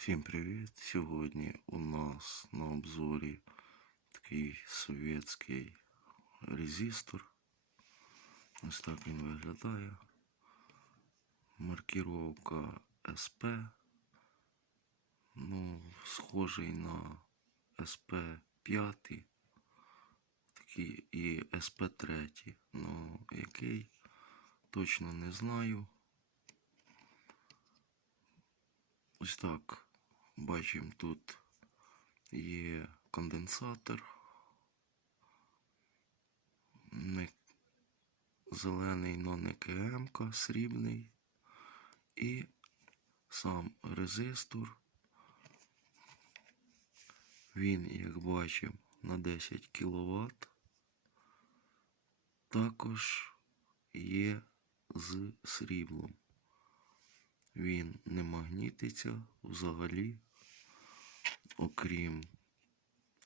Всім привіт! Сьогодні у нас на обзорі такий совєтський резистор. Ось так він виглядає. Маркіровка СП. Ну, схожий на СП 5. Такий і СП 3. Ну, який точно не знаю. Ось так. Бачимо, тут є конденсатор. Не зелений, но не КМ, срібний. І сам резистор. Він, як бачимо, на 10 кВт. Також є з сріблом. Він не магнітиться взагалі, окрім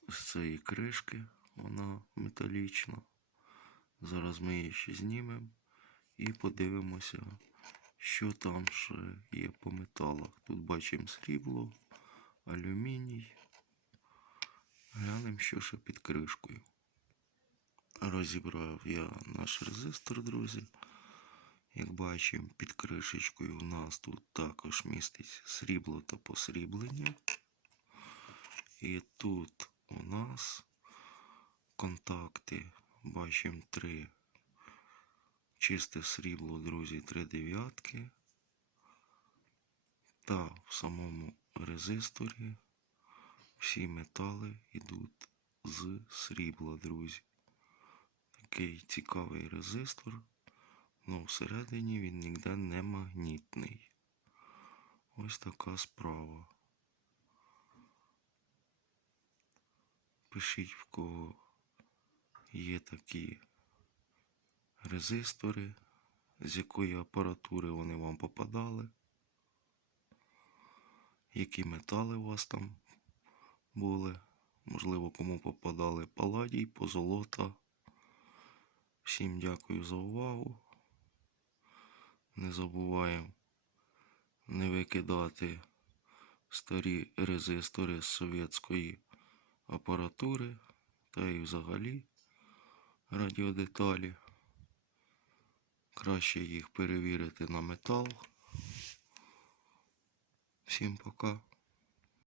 з цієї кришки, вона металічна. Зараз ми її ще знімемо і подивимося, що там ще є по металах. Тут бачимо срібло, алюміній. Глянемо, що ще під кришкою. Розібрав я наш резистор, друзі. Як бачимо, під кришечкою у нас тут також міститься срібло та посріблення. І тут у нас контакти, бачимо три. Чисте срібло, друзі, три дев'ятки. Та в самому резисторі всі метали йдуть з срібла, друзі. Такий цікавий резистор. Ну, всередині він ніде не магнітний. Ось така справа. Пишіть, в кого є такі резистори, з якої апаратури вони вам попадали, які метали у вас там були. Можливо, кому попадали паладій, позолота. Всім дякую за увагу. Не забуваємо не викидати старі резистори з совєтської апаратури та і взагалі радіодеталі. Краще їх перевірити на метал. Всім пока.